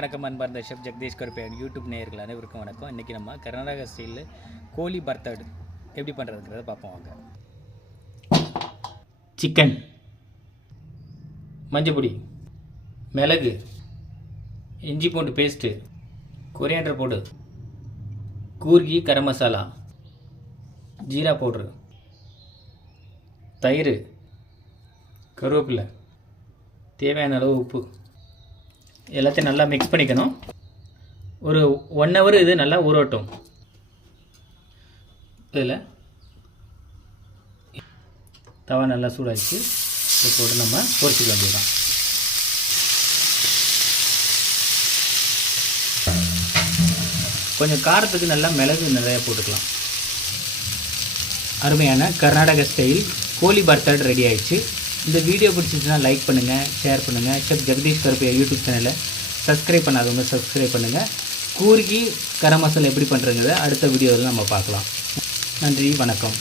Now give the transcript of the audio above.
வணக்கம் அன்பார்ந்த chef Jagadish Karuppaiyan YouTube நேயர்கள் அனைவருக்கும் வணக்கம். இன்றைக்கி நம்ம கர்நாடகா ஸ்டைலில் கோழி பர்த்தர்டு எப்படி பண்ணுறதுங்கிறத பார்ப்போம் வாங்க. சிக்கன், மஞ்சப்பொடி, மிளகு, இஞ்சி பூண்டு paste, coriander powder, கூர்கி garam masala, jeera powder, தயிர், கருவேப்பிலை, தேவையான அளவு உப்பு எல்லாத்தையும் நல்லா மிக்ஸ் பண்ணிக்கணும். ஒரு 1 hour இது நல்லா ஊறட்டும். இதில் தவா நல்லா சூடாகிடுச்சு. இதை போட்டு நம்ம பொரிச்சிக்க வேண்டியதுதான். கொஞ்சம் காரத்துக்கு நல்லா மிளகு நிறையா போட்டுக்கலாம். அருமையான கர்நாடக ஸ்டைல் கோழி பர்த்தர்டு ரெடி ஆயிடுச்சு. இந்த வீடியோ பிடிச்சிச்சுன்னா லைக் பண்ணுங்கள், ஷேர் பண்ணுங்கள். ஷெஃப் ஜெகதீஷ் கருப்பையா யூடியூப் சேனலை சப்ஸ்கிரைப் பண்ணாதவங்க சப்ஸ்கிரைப் பண்ணுங்கள். கூர்கி கரம் மசாலா எப்படி பண்ணுறங்கிறத அடுத்த வீடியோவில் நம்ம பார்க்கலாம். நன்றி, வணக்கம்.